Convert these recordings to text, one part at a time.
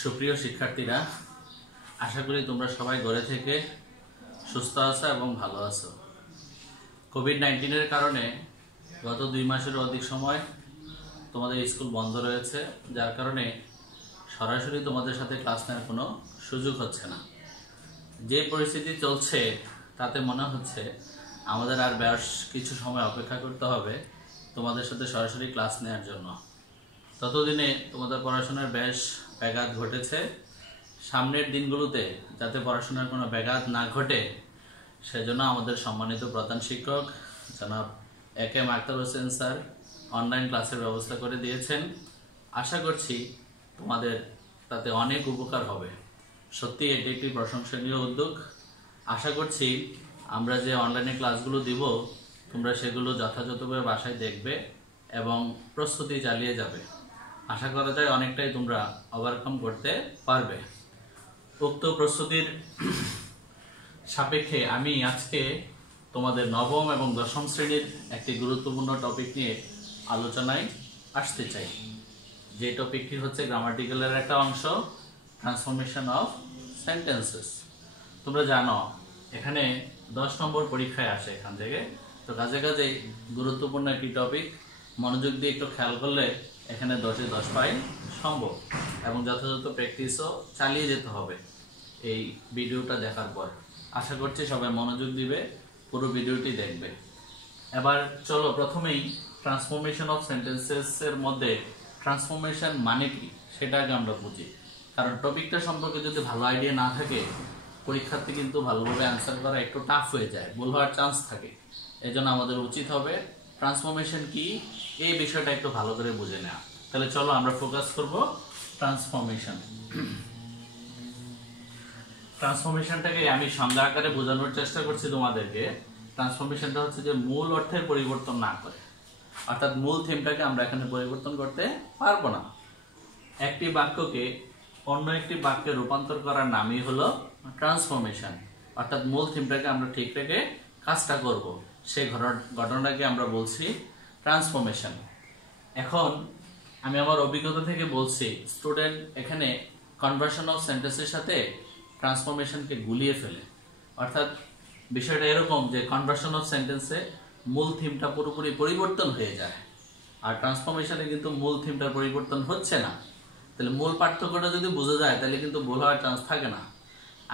সুপ্রিয় শিক্ষার্থীরা, আশা করি তোমরা সবাই ঘরে থেকে সুস্থ আছো এবং ভালো আছো। কোভিড-19 কারণে গত 2 মাসের অধিক সময় তোমাদের স্কুল বন্ধ রয়েছে, যার কারণে সরাসরি তোমাদের সাথে ক্লাস নেওয়ার কোনো সুযোগ হচ্ছে না। যে পরিস্থিতি চলছে তাতে মনে হচ্ছে আমাদের আর বেশ কিছু সময় অপেক্ষা করতে হবে তোমাদের সাথে সরাসরি ক্লাস নেওয়ার জন্য। ততদিনে তোমাদের পড়াশোনার বেশ ব্যাঘাত ঘটেছে। সামনের দিনগুলোতে যাতে পড়াশোনার কোনো ব্যাঘাত না ঘটে সেজন্য আমাদের সম্মানিত প্রধান শিক্ষক জনাব A K M. Akhtar Hossain sir online ক্লাসের ব্যবস্থা করে দিয়েছেন। আশা করছি তোমাদের তাতে অনেক উপকার হবে। সত্যি এটি একটি প্রশংসনীয় উদ্যোগ। আশা করছি আমরা যে অনলাইনে ক্লাসগুলো দিব তোমরা সেগুলো যথাযথভাবে বাসায় দেখবে এবং প্রস্তুতি চালিয়ে যাবে। আশা করা যায় অনেকটাই তোমরা ওভারকাম করতে পারবে। উক্ত প্রস্তুতির সাপেক্ষে আমি আজকে তোমাদের নবম এবং দশম শ্রেণীর একটি গুরুত্বপূর্ণ টপিক নিয়ে আলোচনায় আসতে চাই। যে টপিকটি হচ্ছে গ্রামাটিক্যালের একটা অংশ, ট্রান্সফরমেশন অফ সেন্টেন্সেস। তোমরা জানো এখানে 10 নম্বর পরীক্ষায় আসে এখান থেকে, তো কাজে কাজেই গুরুত্বপূর্ণ একটি টপিক। মনোযোগ দিয়ে একটু খেয়াল করলে এখানে 10-এ 10 পাই সম্ভব এবং যথাযথ প্র্যাকটিসও চালিয়ে যেতে হবে এই ভিডিওটা দেখার পর। আশা করছি সবাই মনোযোগ দিবে, পুরো ভিডিওটি দেখবে। এবার চলো প্রথমেই ট্রান্সফরমেশন অফ সেন্টেন্সেস এর মধ্যে ট্রান্সফরমেশন মানে কি সেটা আগে আমরা বুঝি, কারণ টপিকটা সম্পর্কে যদি ভালো আইডিয়া না থাকে পরীক্ষার্থী কিন্তু ভালোভাবে অ্যান্সার করা একটু টাফ হয়ে যায়, ভুল হওয়ার চান্স থাকে। এজন্য আমাদের উচিত হবে ট্রান্সফরমেশন কি এই বিষয়টা একটু ভালো করে বুঝে নেওয়া। তাহলে চলো আমরা ফোকাস করব ট্রান্সফরমেশন। ট্রান্সফরমেশনটাকে আমি সংজ্ঞা আকারে বোঝানোর চেষ্টা করছি তোমাদেরকে। ট্রান্সফরমেশনটা হচ্ছে যে মূল অর্থের পরিবর্তন না করে, অর্থাৎ মূল থিমটাকে আমরা এখানে পরিবর্তন করতে পারবো না। একটি বাক্যকে অন্য একটি বাক্যে রূপান্তর করার নামই হলো ট্রান্সফরমেশন, অর্থাৎ মূল থিমটাকে আমরা ঠিক রেখে কাজটা করব, সেই ঘটনাটাকে আমরা বলছি ট্রান্সফরমেশন। এখন আমি আমার অভিজ্ঞতা থেকে বলছি, স্টুডেন্ট এখানে কনভার্সন অফ সেন্টেন্সের সাথে ট্রান্সফরমেশনকে গুলিয়ে ফেলে। অর্থাৎ বিষয়টা এরকম যে কনভার্সন অফ সেন্টেন্সে মূল থিমটা পুরোপুরি পরিবর্তন হয়ে যায়, আর ট্রান্সফরমেশনে কিন্তু মূল থিমটার পরিবর্তন হচ্ছে না। তাহলে মূল পার্থক্যটা যদি বোঝা যায় তাহলে কিন্তু ভুল হওয়ার চান্স থাকে না।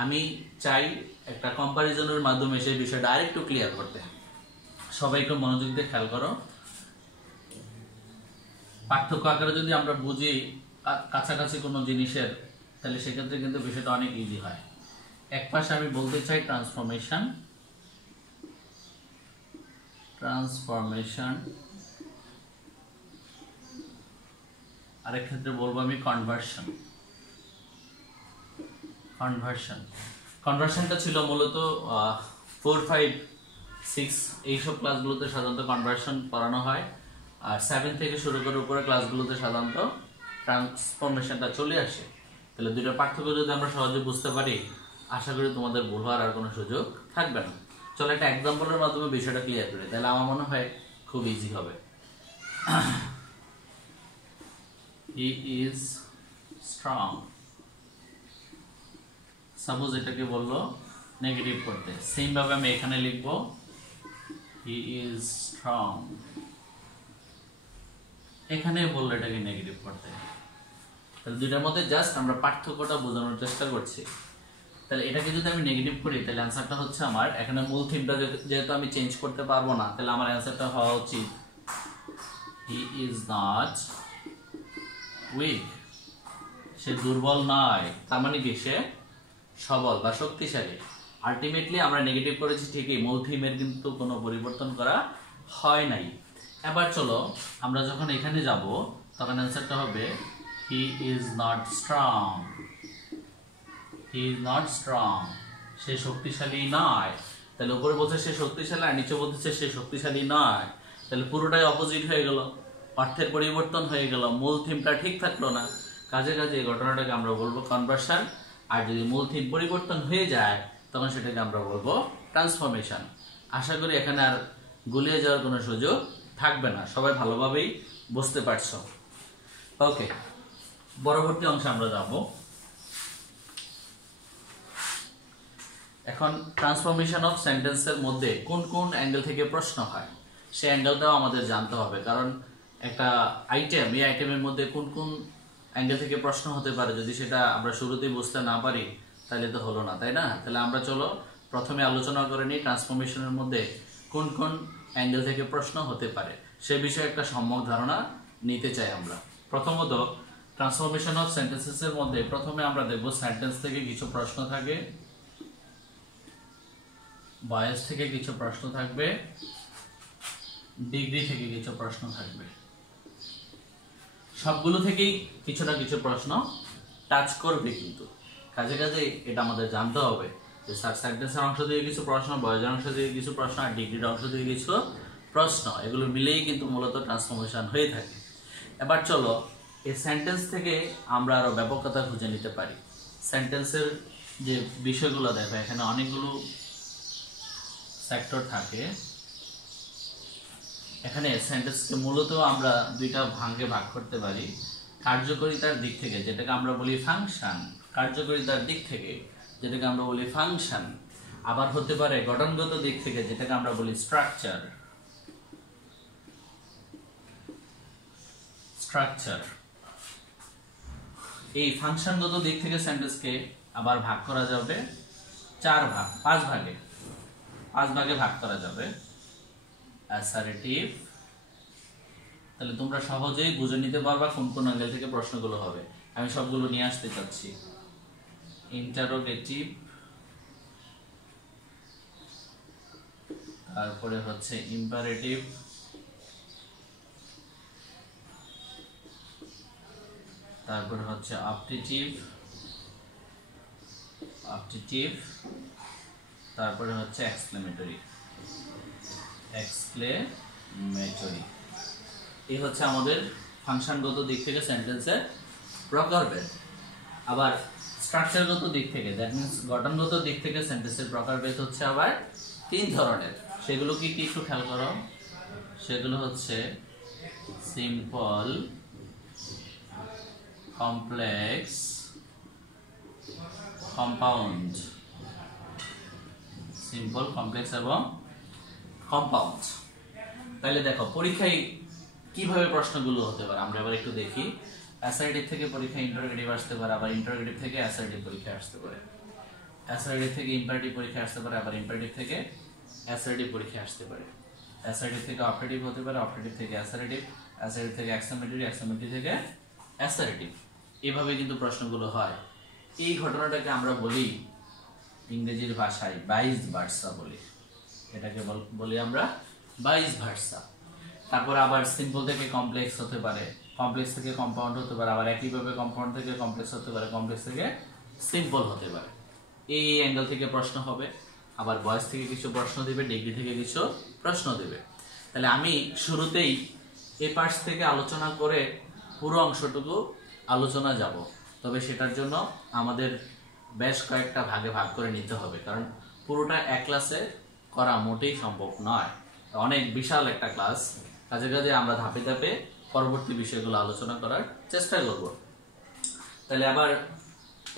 আমি চাই একটা কম্পারিজনের মাধ্যমে সেই বিষয়টা আরেকটু ক্লিয়ার করতে। সবাই একটু মনোযোগ দিয়ে খেয়াল করো। পার্থক্য আকারে যদি আমরা বুঝি কাছাকাছি কোনো জিনিসের, তাহলে সেক্ষেত্রে কিন্তু বিষয়টা অনেক ইজি হয়। এক পাশে আমি বলতে চাই ট্রান্সফরমেশন, আরেক ক্ষেত্রে বলবো আমি কনভার্সন। কনভার্সনটা ছিল মূলত 4, 5, 6 এইসব ক্লাসগুলোতে সাধারণত কনভার্সন পড়ানো হয়, আর 7 থেকে শুরু করে উপরে ক্লাসগুলোতে সাধারণত ট্রান্সফরমেশনটা চলে আসে। তাহলে দুইটা পার্থক্য যদি আমরা সহজে বুঝতে পারি, আশা করি তোমাদের ভুল হওয়ার আর কোনো সুযোগ থাকবে না। চলো একটা এক্সাম্পলের মাধ্যমে বিষয়টা ক্লিয়ার করি, তাহলে আমার মনে হয় খুব ইজি হবে। He is strong. সাপোজ এটাকে বললো নেগেটিভ করতে, সেম ভাবে আমি এখানে লিখবো he is strong। এখানে বললো এটাকে নেগেটিভ করতে। তাহলে দুইটার মধ্যে জাস্ট আমরা পার্থক্যটা বোঝানোর চেষ্টা করছি। তাহলে এটাকে যদি আমি নেগেটিভ করি তাহলে অ্যান্সারটা হচ্ছে আমার, এখানে মূল থিমটা যেহেতু আমি চেঞ্জ করতে পারবো না, তাহলে আমার অ্যান্সারটা হওয়া উচিত he is not weak। সে দুর্বল নয়, তার মানে কি সে সবল বা শক্তিশালী। আলটিমেটলি আমরা নেগেটিভ করেছি ঠিকই, মূল থিমের কিন্তু কোনো পরিবর্তন করা হয় নাই। এবার চলো আমরা যখন এখানে যাব তখন অ্যান্সারটা হবে he is not strong। he is not strong, সে শক্তিশালী নয়। তাহলে উপরে বলছে সে শক্তিশালী আর নিচে বলছে সে শক্তিশালী নয়, তাহলে পুরোটাই অপোজিট হয়ে গেল, অর্থের পরিবর্তন হয়ে গেল, মূল থিমটা ঠিক থাকলো না। কাজে কাজে এই ঘটনাটাকে আমরা বলবো কনভার্সন। আর যদি মূল থিম পরিবর্তন হয়ে যায় তখন সেটাকে আমরা বলবো ট্রান্সফরমেশন। আশা করি এখানে আর গুলিয়ে যাওয়ার কোনো সুযোগ থাকবে না, সবাই ভালোভাবেই বুঝতে পারছো। ওকে, পরবর্তী অংশে আমরা যাব। এখন ট্রান্সফরমেশন অফ সেন্টেন্সের মধ্যে কোন কোন অ্যাঙ্গেল থেকে প্রশ্ন হয় সেই অ্যাঙ্গেলটাও আমাদের জানতে হবে, কারণ একটা আইটেম, এই আইটেমের মধ্যে কোন কোন অ্যাঙ্গেল থেকে প্রশ্ন হতে পারে যদি সেটা আমরা শুরুতেই বুঝতে না পারি তাহলে তো হলো না, তাই না? তাহলে আমরা চলো প্রথমে আলোচনা করে নিই ট্রান্সফরমেশনের মধ্যে কোন কোন অ্যাঙ্গেল থেকে প্রশ্ন হতে পারে সে বিষয়ে একটা সম্যক ধারণা নিতে চাই আমরা। প্রথমত ট্রান্সফরমেশন অফ সেন্টেন্সেসের মধ্যে প্রথমে আমরা দেখব সেন্টেন্স থেকে কিছু প্রশ্ন থাকে, ভয়েস থেকে কিছু প্রশ্ন থাকবে, ডিগ্রি থেকে কিছু প্রশ্ন থাকবে। সবগুলো থেকেই কিছু না কিছু প্রশ্ন টাচ করবে, কিন্তু কাজে কাজে এটা আমাদের জানতে হবে যে সেন্টেন্সের অংশ থেকে কিছু প্রশ্ন, ভয়েসের অংশ থেকে কিছু প্রশ্ন আর ডিগ্রির অংশ থেকে কিছু প্রশ্ন, এগুলো মিলেই কিন্তু মূলত ট্রান্সফরমেশন হয়ে থাকে। এবার চলো এই সেন্টেন্স থেকে আমরা আরো ব্যাপকতা খুঁজে নিতে পারি। সেন্টেন্সের যে বিষয়গুলো দেখো, এখানে অনেকগুলো সেক্টর থাকে। এখানে সেন্টেন্সকে মূলত আমরা দুইটা ভাগে ভাগ করতে পারি। কার্যকারিতার দিক থেকে যেটাকে আমরা বলি ফাংশন, কার্যকারিতার দিক থেকে যেটাকে আমরা বলি ফাংশন, আবার হতে পারে গঠনগত দিক থেকে যেটাকে আমরা বলি স্ট্রাকচার। স্ট্রাকচার এই ফাংশনগত দিক থেকে সেন্টেন্সকে আবার ভাগ করা যাবে পাঁচ ভাগে ভাগ করা যাবে। অ্যাসার্টিভ, তাহলে তোমরা সহজেই বুঝে নিতে পারবা কোন কোন অ্যাঙ্গেল থেকে প্রশ্নগুলো হবে। আমি সবগুলো নিয়ে আসতে চাচ্ছি। ইন্টারোগেটিভ, তারপরে হচ্ছে ইম্পারেটিভ, তারপরে হচ্ছে অপটেটিভ, তারপরে হচ্ছে এক্সক্লেমেটরি। এই হচ্ছে আমাদের ফাংশনগত দিক থেকে সেন্টেন্সের প্রকারভেদ। আবার স্ট্রাকচারগত দিক থেকে, দ্যাট মিন্স গঠনগত দিক থেকে সেন্টেন্সের প্রকারভেদ হচ্ছে আবার তিন ধরনের। সেগুলো কি কি একটু খেয়াল করো। সেগুলো হচ্ছে simple, complex, compound. Simple, complex এবং কম্পাউন্ড। তাহলে দেখো পরীক্ষায় কিভাবে প্রশ্নগুলো হতে পারে আমরা এবার একটু দেখি। অ্যাসার্টিভ থেকে পরীক্ষা ইন্টারোগেটিভ আসতে পারে, আবার ইন্টারোগেটিভ থেকে অ্যাসার্টিভ পরীক্ষা আসতে পারে, অ্যাসার্টিভ থেকে ইম্পারেটিভ পরীক্ষা আসতে পারে, আবার ইম্পারেটিভ থেকে অ্যাসার্টিভ পরীক্ষা আসতে পারে, অ্যাসার্টিভ থেকে অপারেটিভ হতে পারে, অপারেটিভ থেকে অ্যাসার্টিভ, অ্যাসার্টিভ থেকে এক্সক্লেমেটরি, এক্সক্লেমেটরি থেকে অ্যাসার্টিভ। এভাবে কিন্তু প্রশ্নগুলো হয়। এই ঘটনাটাকে আমরা বলি ইংরেজির ভাষায় ভাইস ভার্সা বলি, এটাকে বলি আমরা ভাইস ভার্সা। তারপর আবার সিম্পল থেকে কমপ্লেক্স হতে পারে, কমপ্লেক্স থেকে কম্পাউন্ড হতে পারে, আবার একইভাবে কম্পাউন্ড থেকে কমপ্লেক্স হতে পারে, কমপ্লেক্স থেকে সিম্পল হতে পারে। এই অ্যাঙ্গেল থেকে প্রশ্ন হবে। আবার ভয়েস থেকে কিছু প্রশ্ন দিবে, ডিগ্রি থেকে কিছু প্রশ্ন দিবে। তাহলে আমি শুরুতেই এই পার্টস থেকে আলোচনা করে পুরো অংশটুকু আলোচনা যাব, তবে সেটার জন্য আমাদের বেশ কয়েকটা ভাগে ভাগ করে নিতে হবে, কারণ পুরোটা এক ক্লাসে করা মোটেই সম্ভব নয়, অনেক বিশাল একটা ক্লাস। কাজে কাজে আমরা ধাপে ধাপে পরবর্তী বিষয়গুলো আলোচনা করার চেষ্টা করব। তাহলে আবার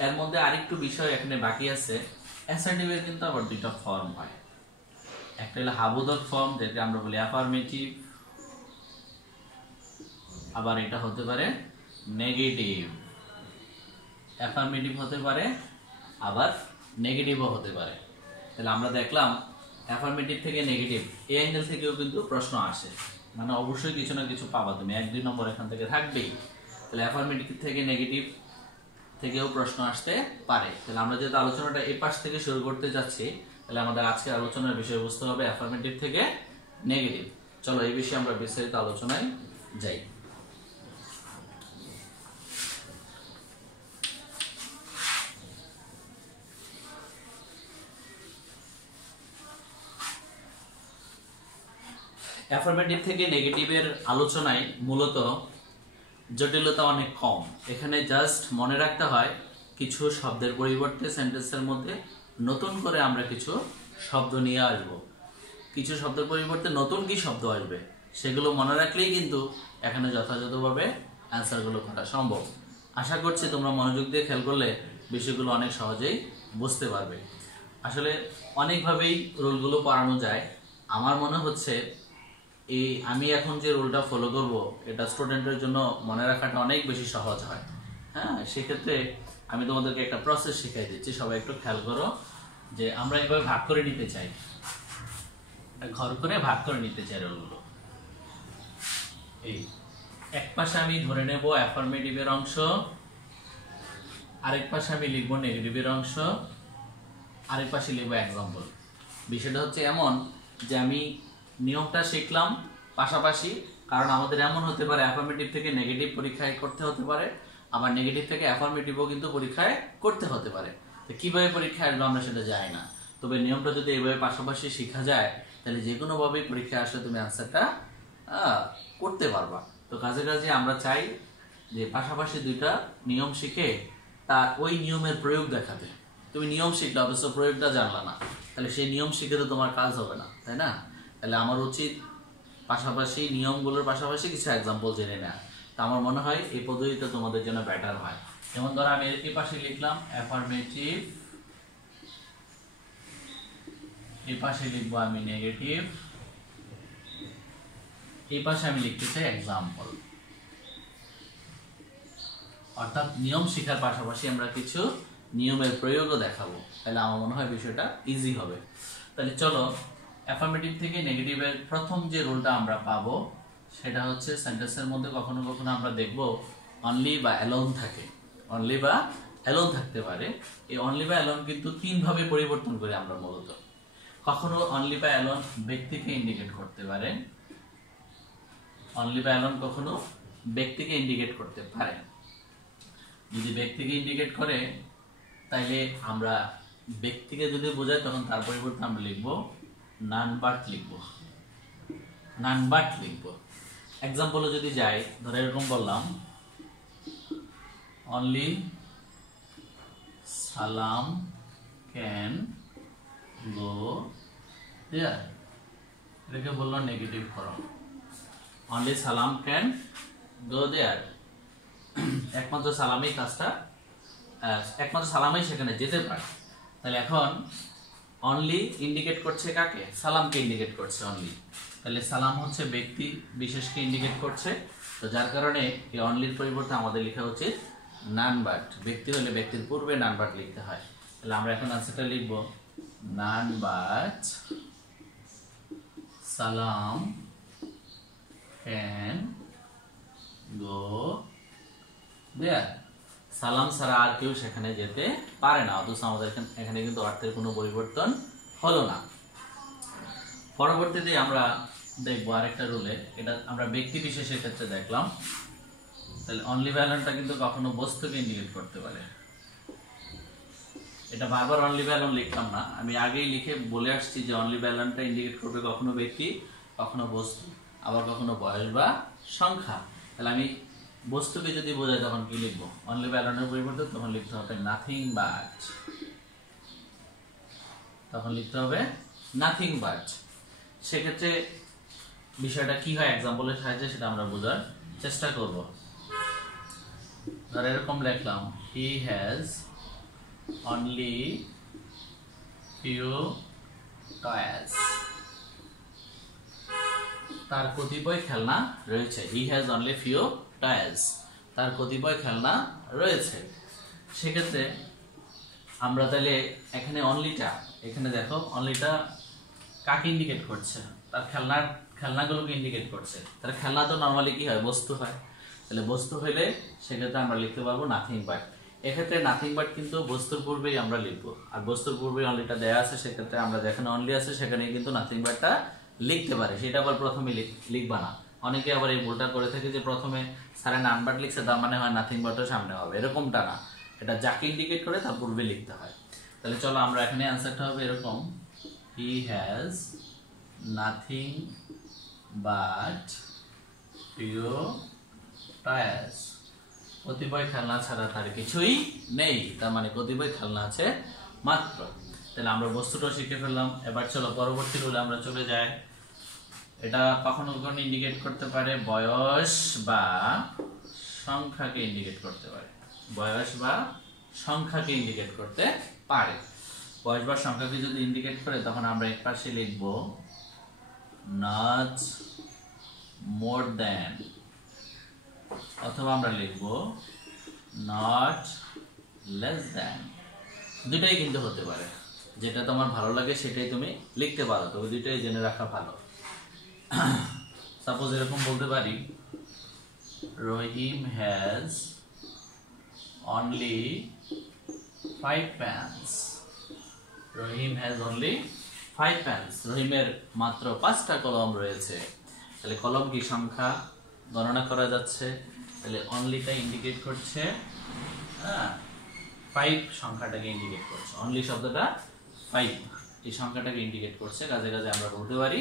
এর মধ্যে আরেকটু বিষয় এখানে বাকি আছে। অ্যাসার্টিভের কিন্তু আবার দুইটা ফর্ম হয়। একটা হলো হাবোধক ফর্ম, যেটা আমরা বলি অ্যাফার্মেটিভ, আবার এটা হতে পারে নেগেটিভ। অ্যাফার্মেটিভ হতে পারে, আবার নেগেটিভও হতে পারে। তাহলে আমরা দেখলাম অ্যাফার্মেটিভ থেকে নেগেটিভ এই অ্যাঙ্গেল থেকেও কিন্তু প্রশ্ন আসে, মানে অবশ্যই কিছু না কিছু পাবা তুমি, 1-2 নম্বর এখান থেকে থাকবেই। তাহলে অ্যাফার্মেটিভ থেকে নেগেটিভ থেকেও প্রশ্ন আসতে পারে। তাহলে আমরা যেহেতু আলোচনাটা এই পাশ থেকে শুরু করতে যাচ্ছি, তাহলে আমাদের আজকের আলোচনার বিষয়বস্তু হবে অ্যাফার্মেটিভ থেকে নেগেটিভ। চলো এই বিষয়ে আমরা বিস্তারিত আলোচনায় যাই। অ্যাফার্মেটিভ থেকে নেগেটিভের আলোচনায় মূলত জটিলতা অনেক কম। এখানে জাস্ট মনে রাখতে হয় কিছু শব্দের পরিবর্তে সেন্টেন্সের মধ্যে নতুন করে আমরা কিছু শব্দ নিয়ে আসব, কিছু শব্দের পরিবর্তে নতুন কি শব্দ আসবে সেগুলো মনে রাখলেই কিন্তু এখানে যথাযথভাবে অ্যান্সারগুলো করা সম্ভব। আশা করছি তোমরা মনোযোগ দিয়ে খেয়াল করলে বিষয়গুলো অনেক সহজেই বুঝতে পারবে। আসলে অনেকভাবেই রুলগুলো পড়ানো যায়। আমার মনে হচ্ছে আমি এখন যে রুলটা ফলো করব এটা স্টুডেন্টের জন্য মনে রাখাটা অনেক বেশি সহজ হয়। হ্যাঁ, সেক্ষেত্রে আমি তোমাদেরকে একটা প্রসেস শিখিয়ে দিচ্ছি, সবাই একটু খেয়াল করো। যে আমরা এভাবে ভাগ করে নিতে চাই, ঘর করে ভাগ করে নিতে চাই রোলগুলো। এই এক পাশে আমি ধরে নেব অ্যাফার্মেটিভের অংশ, আরেক পাশে আমি লিখবো নেগেটিভের অংশ, আরেক পাশে লিখবো এক্সাম্পল। বিষয়টা হচ্ছে এমন যে আমি নিয়মটা শিখলাম পাশাপাশি, কারণ আমাদের এমন হতে পারে অ্যাফার্মেটিভ থেকে নেগেটিভ পরীক্ষায় করতে হতে পারে, আবার নেগেটিভ থেকে অ্যাফার্মেটিভও কিন্তু পরীক্ষায় করতে হতে পারে। তো কিভাবে পরীক্ষায় আসবে আমরা সেটা জানি না, তবে নিয়মটা যদি এইভাবে পাশাপাশি শেখা যায় তাহলে যে কোনোভাবেই পরীক্ষায় আসলে তুমি অ্যান্সারটা করতে পারবা। তো কাজে কাজে আমরা চাই যে পাশাপাশি দুইটা নিয়ম শিখে তার ওই নিয়মের প্রয়োগ দেখাতে। তুমি নিয়ম শিখলে অবশ্য প্রয়োগটা জানলা না, তাহলে সেই নিয়ম শিখে তো তোমার কাজ হবে না, তাই না? তাহলে আমার উচিত পাশাপাশি নিয়মগুলোর পাশাপাশি কিছু এক্সাম্পল জেনে নেওয়া। তা আমার মনে হয় এই পদ্ধতিটা তোমাদের জন্য বেটার হয়। যেমন ধরো আমি এই পাশে লিখলাম অ্যাফার্মেটিভ, এই পাশে লিখবো আমি নেগেটিভ, এই পাশে আমি লিখতে চাই এক্সাম্পল। অর্থাৎ নিয়ম শেখার পাশাপাশি আমরা কিছু নিয়মের প্রয়োগও দেখাবো, তাহলে আমার মনে হয় বিষয়টা ইজি হবে। তাহলে চলো অ্যাফার্মেটিভ থেকে নেগেটিভের প্রথম যে রুলটা আমরা পাবো সেটা হচ্ছে সেন্টেন্সের মধ্যে কখনো কখনো আমরা দেখবো অনলি বা অ্যালোন থাকে, অনলি বা অ্যালোন থাকতে পারে। এই অনলি বা অ্যালোন কিন্তু তিনভাবে পরিবর্তন করি আমরা মূলত। কখনো অনলি বা অ্যালোন ব্যক্তিকে ইন্ডিকেট করতে পারে, অনলি বা অ্যালোন কখনো ব্যক্তিকে ইন্ডিকেট করতে পারে। যদি ব্যক্তিকে ইন্ডিকেট করে তাইলে আমরা ব্যক্তিকে যদি বোঝাই তখন তার পরিবর্তে আমরা লিখবো নান বাট লিখবো, নান বাট লিখবো। এক্সাম্পলে যদি যাই, ধরো এরকম বললাম অনলি সালাম ক্যান গো দেয়ার, এটাকে বললো নেগেটিভ করো। অনলি সালাম ক্যান গো দেয়ার, একমাত্র সালামেই কাজটা, একমাত্র সালামেই সেখানে যেতে পারে। তাহলে এখন অনলি ইন্ডিকেট করছে কাকে? সালামকে ইন্ডিকেট করছে অনলি। তাহলে সালাম হচ্ছে ব্যক্তি বিশেষকে ইন্ডিকেট করছে, তো যার কারণে এই অনলির পরিবর্তে আমাদের লেখা উচিত নান বাট। ব্যক্তি হলে ব্যক্তির পূর্বে নান বাট লিখতে হয়। তাহলে আমরা এখন আনসারটা লিখবো নান বাট সালাম ক্যান গো দেয়ার। সালাম ছাড়া আর কেউ সেখানে যেতে পারে না, অথচ আমাদের এখানে কিন্তু অর্থের কোনো পরিবর্তন হলো না। পরবর্তীতে আমরা দেখবো আরেকটা রুলে, এটা আমরা ব্যক্তি বিশেষের ক্ষেত্রে দেখলাম। তাহলে অনলি ভ্যালনটা কিন্তু কখনো বস্তুকে ইন্ডিকেট করতে পারে। এটা বারবার অনলি ভ্যালন লিখলাম না, আমি আগেই লিখে বলে আসছি যে অনলি ভ্যালনটা ইন্ডিকেট করবে কখনো ব্যক্তি, কখনো বস্তু, আবার কখনো বয়স বা সংখ্যা। তাহলে আমি বস্তুকে যদি বোঝাই তখন কি লিখবো? অনলি ভ্যালনের পরিবর্তে তখন লিখতে হবে নাথিং বাট, তখন লিখতে হবে নাথিং বাট। সেক্ষেত্রে বিষয়টা কি হয় এক্সাম্পলের সাহায্যে সেটা আমরা বোঝার চেষ্টা করব। ধর এরকম লিখলাম he has only few toys, তার কতিপয় খেলনা রয়েছে। He has only few toys, তার কতিপয় খেলনা রয়েছে। সেক্ষেত্রে আমরা তাহলে এখানে অনলিটা, এখানে দেখো অনলিটা কাকে ইন্ডিকেট করছে? তার খেলনাগুলোকে ইন্ডিকেট করছে। তার খেলনা তো নরমালি কি হয়? বস্তু হয়। তাহলে বস্তু হইলে সেক্ষেত্রে আমরা লিখতে পারবো নাথিং বাট। এক্ষেত্রে নাথিং বাট কিন্তু বস্তুর পূর্বেই আমরা লিখবো, আর বস্তুর পূর্বে অনলিটা দেয়া আছে, সেক্ষেত্রে আমরা যেখানে অনলি আছে সেখানে কিন্তু নাথিং বাটটা লিখতে পারি। সেটা আবার প্রথমে লিখবা না। অনেকে আবার এই ভুলটা করে থাকে যে প্রথমে স্যারে নান বাট লিখছে তার মানে হয় নাথিং বাটও সামনে হবে, এরকমটা না। এটা যাকে ইন্ডিকেট করে তার পূর্বে লিখতে হয়। তাহলে চলো আমরা এখানে অ্যান্সারটা হবে এরকম, he has nothing but few toys, কতিপয় খেলনা ছাড়া তার কিছুই নেই, তার মানে কতিপয় খেলনা আছে মাত্র। তাহলে আমরা বস্তুটাও শিখে ফেললাম। এবার চলো পরবর্তী রুলে আমরা চলে যাই। এটা কখনো কখনো ইন্ডিকেট করতে পারে বয়স বা সংখ্যাকে ইন্ডিকেট করতে পারে। বয়স বা সংখ্যাকে ইন্ডিকেট করতে পারে। বয়স বা সংখ্যাকে যদি ইন্ডিকেট করে তখন আমরা এক পাশে লিখব নট মোর দ্যান, অথবা আমরা লিখব নট লেস দ্যান। দুটাই কিন্তু হতে পারে, যেটা তোমার ভালো লাগে সেটাই তুমি লিখতে পারো, তবে দুটাই জেনে রাখা ভালো। সাপোজ এরকম বলতে পারি Rahim has only 5 pence। Rahim has only 5 pence। রহিমের মাত্র 5টা কলম রয়েছে। তাহলে কলম কি সংখ্যা গণনা করা যাচ্ছে, তাহলে অনলিটা ইন্ডিকেট করছে 5 সংখ্যাটাকে ইন্ডিকেট করছে। অনলি শব্দটা 5 এই সংখ্যাটাকে ইন্ডিকেট করছে। কাজে কাজে আমরা বলতে পারি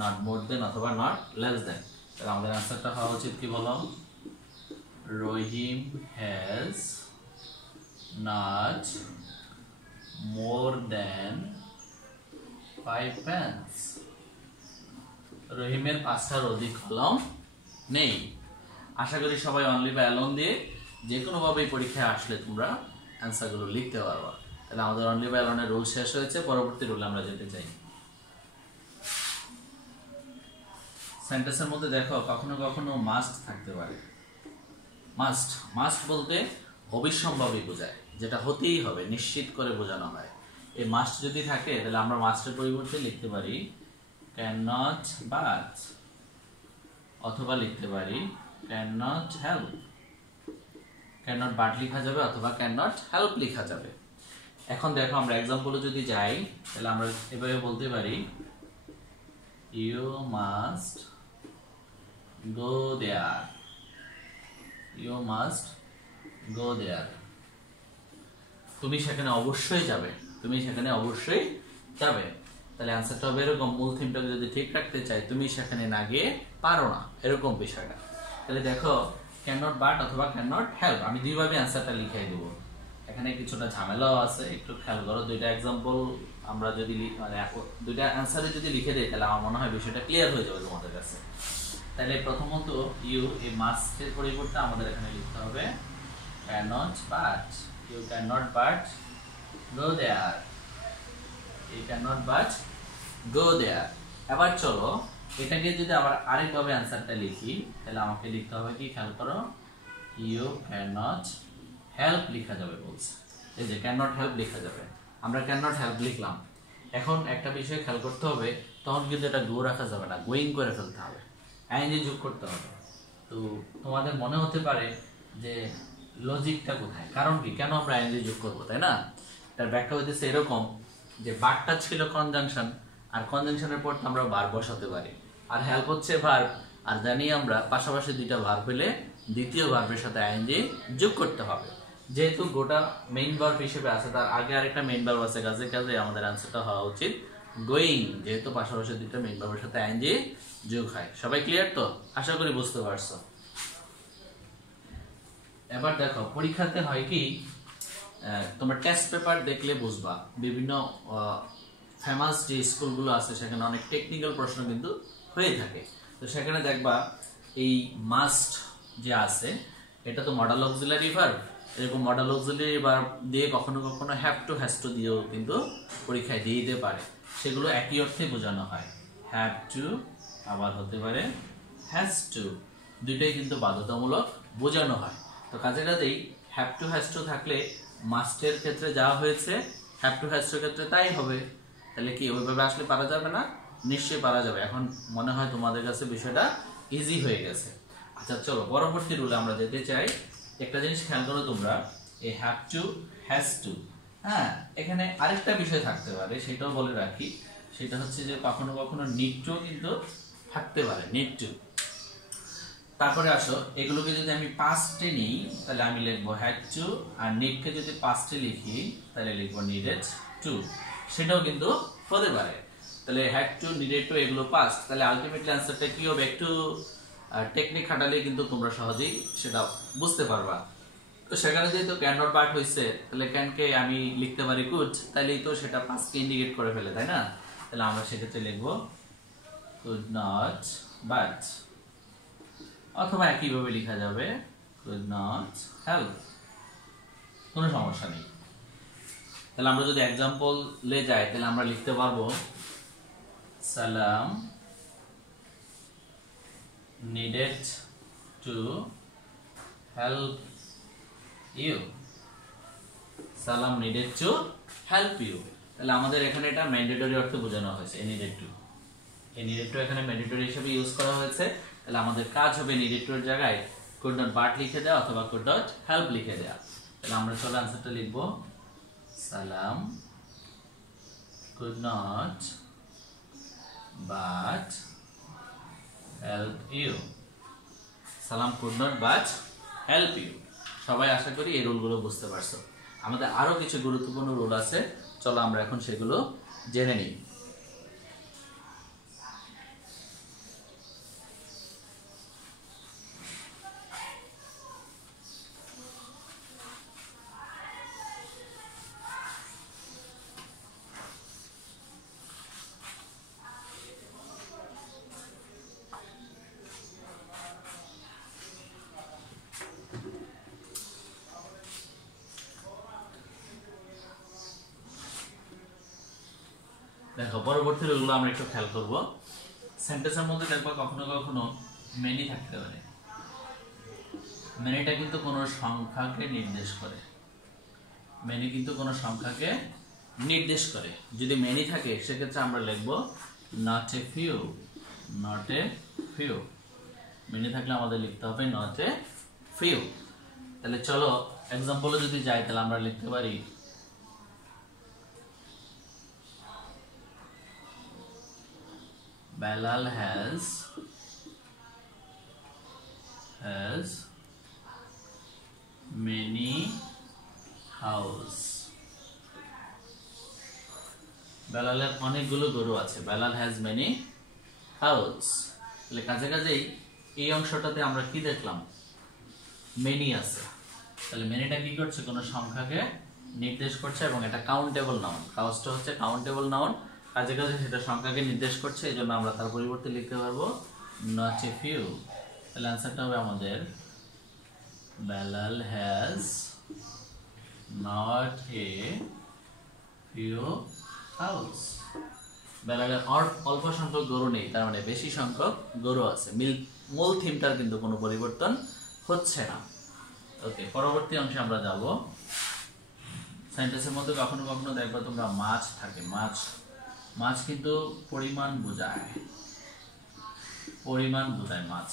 নট মোর দেন অথবা নট লেস দেন। তাহলে আমাদের আনসারটা হওয়া উচিত কি বলো, Rahim has not more than 5 pence। রহিমের 5টার অধিক কলম নেই। আশা করি সবাই অনলি বা অ্যালোন দিয়ে যে কোনো ভাবেই পরীক্ষায় আসলে তোমরা অ্যান্সারগুলো লিখতে পারবা। তাহলে আমাদের অনলি বা অ্যালোনের রুল শেষ হয়েছে। পরবর্তী রুলে আমরা যেতে চাই। সেন্টেন্সের মধ্যে দেখো কখনো কখনো মাস্ট থাকতে পারে। মাস্ট মাস্ট বলতে অবিসম্ভাবী বোঝায়, যেটা হতেই হবে, নিশ্চিত করে বোঝানো হয়। এই মাস্ট যদি থাকে তাহলে আমরা মাস্টের পরিবর্তে লিখতে পারি ক্যান নট বাট, অথবা লিখতে পারি can not help. Can not but লিখা যাবে অথবা ক্যান নট হেল্প লিখা যাবে। এখন দেখো আমরা এক্সাম্পলে যদি যাই তাহলে আমরা এভাবে বলতে পারি you must go there. You must go there. তুমি সেখানে অবশ্যই যাবে, তুমি সেখানে অবশ্যই যাবে। তাহলে অ্যান্সারটা হবে এরকম, মূল থিমটাকে যদি ঠিক রাখতে চাই তুমি সেখানে না গিয়ে পারো না, এরকম বিষয়টা। তাহলে দেখো ক্যান নট বাট অথবা ক্যান নট হেল্প, আমি দুইভাবে অ্যান্সারটা লিখাই দেবো। এখানে কিছুটা ঝামেলাও আছে, একটু খেয়াল করো। দুইটা এক্সাম্পল আমরা যদি মানে দুইটা অ্যান্সারে যদি লিখে দিই তাহলে আমার মনে হয় বিষয়টা ক্লিয়ার হয়ে যাবে তোমাদের কাছে। তাহলে প্রথমত ইউ এই মাস্টের পরিবর্তে আমাদের এখানে লিখতে হবে can not but. You can not but go there. You can not but go there. এবার চলো এটাকে যদি আবার আরেকভাবে অ্যান্সারটা লিখি তাহলে আমাকে লিখতে হবে কি, খেয়াল করো, ইউ ক্যান নট হেল্প লিখা যাবে বলছে। এই যে ক্যান নট হেল্প লিখা যাবে, আমরা ক্যান নট হেল্প লিখলাম। এখন একটা বিষয় খেয়াল করতে হবে, তখন কিন্তু এটা গো রাখা যাবে না, গোয়িং করে ফেলতে হবে, আইএনজি যোগ করতে হবে। তো তোমাদের মনে হতে পারে যে লজিকটা কোথায়, কারণ কি, কেন আমরা আইএনজি যোগ করবো, তাই না? তার ব্যাখ্যা হইতেছে এরকম যে বারটা ছিল কনজাংশন, আর কনজাংশনের পর আমরা ভার্ব বসাতে পারি, আর হেল্প হচ্ছে ভার্ব, আর জানি আমরা পাশাপাশি দুইটা ভার্ব পেলে দ্বিতীয় ভার্বের সাথে আইএনজি যোগ করতে হবে। যেহেতু গোটা মেইন ভার্ব হিসেবে আছে, তার আগে আরেকটা মেইন ভার্ব আছে, কাজে কাজে আমাদের আনসারটা হওয়া উচিত গোয়িং, যেহেতু পাশাপাশি দুইটা মেইন ভার্বের সাথে আইএনজি যোগ হয়। সবাই ক্লিয়ার তো? আশা করি বুঝতে পারছো। এবার দেখো পরীক্ষাতে হয় কি, তোমরা টেস্ট পেপার দেখলে বুঝবা, বিভিন্ন ফেমাস যে স্কুলগুলো আছে সেখানে অনেক টেকনিক্যাল প্রশ্ন কিন্তু হয়ে থাকে। তো সেখানে দেখবা এই মাস্ট যে আছে এটা তো মডাল অক্সিলারি ভার্ব, এরকম মডাল অক্সিলারি ভার্ব দিয়ে কখনো কখনো হ্যাভ টু হ্যাজ টু দিয়েও কিন্তু পরীক্ষায় দিয়ে দিতে পারে। সেগুলো একই অর্থে বোঝানো হয়, হ্যাভ টু আবার হতে পারে হ্যাজ টু, দুইটাই কিন্তু বাধ্যতামূলক বোঝানো হয়। তো কাজে কাজেই হ্যাভ টু হ্যাজ টু থাকলে মাস্টের ক্ষেত্রে যা হয়েছে হ্যাভ টু হ্যাজ টু ক্ষেত্রে তাই হবে। তাহলে কি ওইভাবে আসলে পারা যাবে না? নিশ্চয়ই পারা যাবে। এখন মনে হয় তোমাদের কাছে বিষয়টা ইজি হয়ে গেছে। আচ্ছা চলো পরবর্তী রুলে আমরা যেতে চাই। একটা জিনিস খেয়াল করো তোমরা, এই হ্যাভ টু হ্যাজ টু, হ্যাঁ এখানে আরেকটা বিষয় থাকতে পারে, সেটাও বলে রাখি। সেটা হচ্ছে যে কখনো কখনো নিড টু কিন্তু থাকতে পারে, নিড টু। তারপরে আসো এগুলোকে যদি আমি পাস্টে নিই তাহলে আমি লিখবো হ্যাড টু, আর নিডকে যদি পাস্টে লিখি তাহলে লিখবো নিডেড টু, সেটাও কিন্তু হতে পারে। তাহলে হ্যাড টু, নিডেড টু এগুলো পাস্ট, তাহলে আলটিমেটলি আনসারটা কি হবে? একটু টেকনিক খাটালে কিন্তু তোমরা সহজেই সেটা বুঝতে পারবা। তো সেখানে যেহেতু ক্যান নট বাট হয়েছে, তাহলে ক্যানকে আমি লিখতে পারি কুড, তাহলেই তো সেটা পাস্টকে ইন্ডিকেট করে ফেলে, তাই না? তাহলে আমরা সেক্ষেত্রে লিখবো কুড নট বাট, অথবা একইভাবে লেখা যাবে কুড নট হেল্প, কোনো সমস্যা নেই। তাহলে আমরা যদি এক্সাম্পলে যাই, তাহলে আমরা লিখতে পারবো সালাম needed to help you, সালাম needed to help you। তাহলে আমাদের এখানে এটা ম্যান্ডেটরি অর্থে বোঝানো হয়েছে, needed to, এই needed to এখানে ম্যান্ডেটরি হিসেবে ইউজ করা হয়েছে। তাহলে আমাদের কাজ হবে needed to এর জায়গায় could not but লিখে দেওয়া অথবা could not help লিখে দেওয়া। তাহলে আমরা চলো আনসারটা লিখবো সালাম could not but help you, সালাম could not but help you। সবাই আশা করি এই রুলগুলো বুঝতে পারছো। আমাদের আরো কিছু গুরুত্বপূর্ণ রুল আছে, চলো আমরা এখন সেগুলো জেনে নিই। দেখো পরবর্তী রুলগুলো আমরা একটু খেয়াল করব। সেন্টেন্সের মধ্যে দেখবা কখনো কখনো মেনি থাকতে পারে। মেনিটা কিন্তু কোনো সংখ্যাকে নির্দেশ করে, মেনি কিন্তু কোনো সংখ্যাকে নির্দেশ করে। যদি মেনি থাকে সেক্ষেত্রে আমরা লিখব not a few, not a few. Many থাকলে আমাদের লিখতে হবে নট এ ফিউ। তাহলে চলো এক্সাম্পলে যদি যাই, তাহলে আমরা লিখতে পারি Belal has many house, বেলালের অনেকগুলো গরু আছে, বেলাল হ্যাজ মেনি হাউস। তাহলে কাছে কাছেই এই অংশটাতে আমরা কি দেখলাম, মেনি আছে। তাহলে মেনিটা কি করছে, কোনো সংখ্যাকে নির্দেশ করছে এবং এটা কাউন্টেবল নাউন। হাউসটা হচ্ছে কাউন্টেবল নাউন, কাজে কাজে সেটা সংখ্যাকে নির্দেশ করছে, এই জন্য আমরা তার পরিবর্তে লিখতে পারবো নট এ ফিউ। তাহলে অ্যান্সারটা হবে আমাদের Belal has not a few house. বেলালের অল্প সংখ্যক গরু নেই, তার মানে বেশি সংখ্যক গরু আছে। মূল থিমটার কিন্তু কোনো পরিবর্তন হচ্ছে না। ওকে, পরবর্তী অংশে আমরা যাব। সেন্টেন্সের মধ্যে কখনো কখনো দেখবা তোমরা মাছ থাকে, মাছ, মাছ কিন্তু পরিমাণ বোঝায়, পরিমাণ বোঝায় মাছ,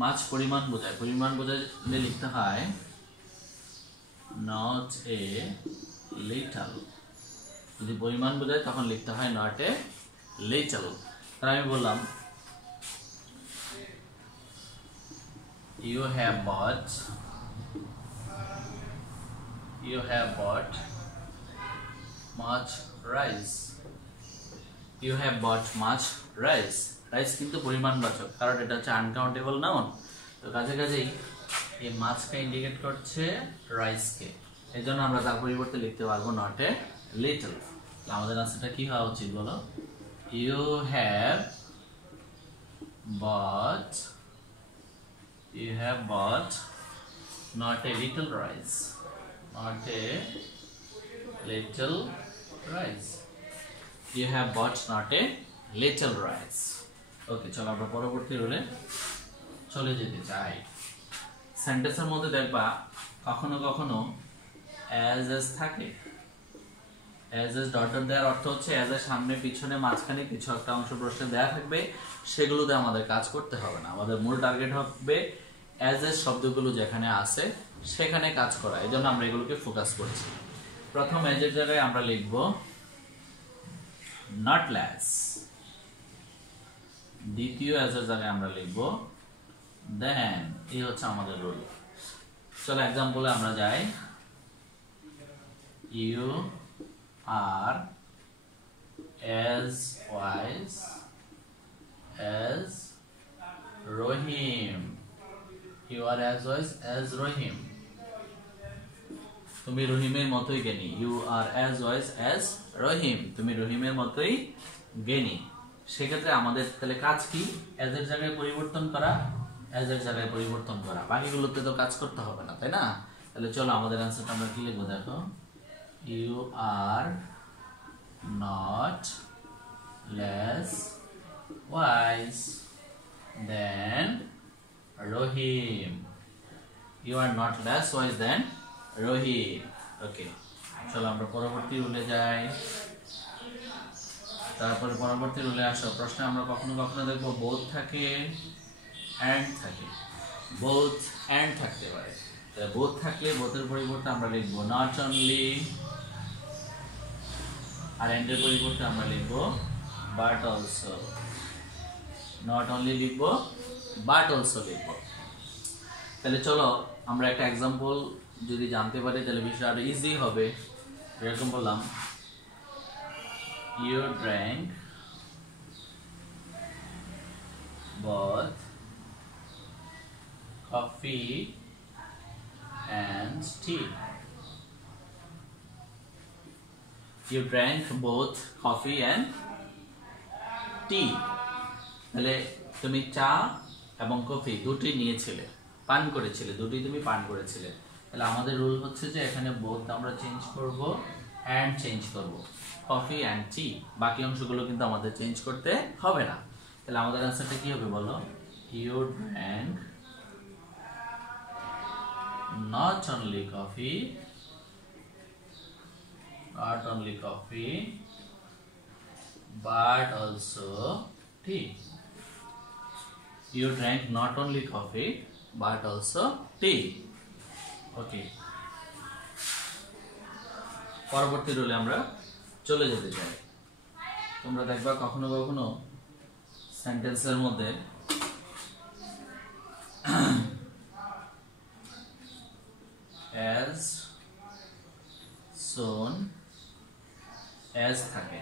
মাছ পরিমাণ বোঝায়। পরিমাণ বোঝালে লিখতে হয় নট এ লিটল। যদি পরিমাণ বোঝায় তখন লিখতে হয় নট এ লিটল। তাহলে আমি বললাম you have bought much rice, you have bought much rice। Rice কিন্তু পরিমাণবাচক, কারণ এটা হচ্ছে আনকাউন্টেবল নাউন। তো কাজে কাজেই এই মাছকে ইন্ডিকেট করছে রাইসকে, এই জন্য আমরা তার পরিবর্তে লিখতে পারবো নট এ লিটল। আমাদের আনসারটা কি হওয়া উচিত বলো, you have bought not a little rice, not a little rice, you have bought not a little rice। ওকে, চলো আমরা পরবর্তী রুলে চলে যেতে চাই। সেন্টেন্সের মধ্যে দেখবা কখনো কখনো অ্যাজ এস থাকে। অ্যাজ এস ডট ডট দেওয়ার অর্থ হচ্ছে অ্যাজ এর সামনে পিছনে মাঝখানে কিছু একটা অংশ প্রশ্নে দেওয়া থাকবে, সেগুলোতে আমাদের কাজ করতে হবে না। আমাদের মূল টার্গেট হবে অ্যাজ এস শব্দগুলো যেখানে আছে সেখানে কাজ করা, এই জন্য আমরা এগুলোকে ফোকাস করছি। প্রথম অ্যাজ এর জায়গায় আমরা লিখব নট লেস, দ্বিতীয় অ্যাজ এর জায়গায় আমরা লিখব দেন। এই হচ্ছে আমাদের রুল। চলো এক্সাম্পলে আমরা যাই। You are as wise as Rohim, you are as wise as Rohim। তুমি রহিমের মতোই জ্ঞানী, you are as wise as Rahim, তুমি রহিমের মতোই জ্ঞানী। সেক্ষেত্রে আমাদের তাহলে কাজ কি? অ্যাজ এর জায়গায় পরিবর্তন করা, অ্যাজ এর জায়গায় পরিবর্তন করা, বাকিগুলোতে তো কাজ করতে হবে না, তাই না? তাহলে চলো আমাদের অ্যান্সারটা আমরা কি লিখবো দেখো, you are not less wise than Rahim, you are not less wise than Rahim. Okay, চলো আমরা পরবর্তী রুলে যাই। তারপরে পরবর্তী রুলে আসো। প্রশ্নে আমরা কখনো কখনো দেখবো বোথ থাকে, অ্যান্ড থাকে, বোথ অ্যান্ড থাকতে পারে। বোথ থাকলে বোথের পরিবর্তে আমরা লিখবো নট অনলি, আর অ্যান্ডের পরিবর্তে আমরা লিখবো বাট অলসো। নট অনলি লিখবো, বাট অলসো লিখবো। তাহলে চলো আমরা একটা এক্সাম্পল যদি জানতে পারি তাহলে বিষয়টা আরো ইজি হবে। এরকম বললাম, you drank both coffee and tea. You drank both coffee and tea. তাহলে তুমি চা এবং কফি দুটি নিয়েছিলে, পান করেছিলে, দুটি তুমি পান করেছিলে। তাহলে আমাদের রুল হচ্ছে যে এখানে বোথ আমরা চেঞ্জ করব, অ্যান্ড চেঞ্জ করব, কফি অ্যান্ড টি। বাকি অংশগুলো কিন্তু আমাদের চেঞ্জ করতে হবে না। তাহলে আমাদের আনসারটা কি হবে বলো, you drank not only coffee, not only coffee but also tea. You drank not only coffee but also tea. Okay, পরবর্তী রুলে আমরা চলে যেতে চাই। তোমরা দেখবা কখনো কখনো সেন্টেন্সের মধ্যে as soon as থাকে,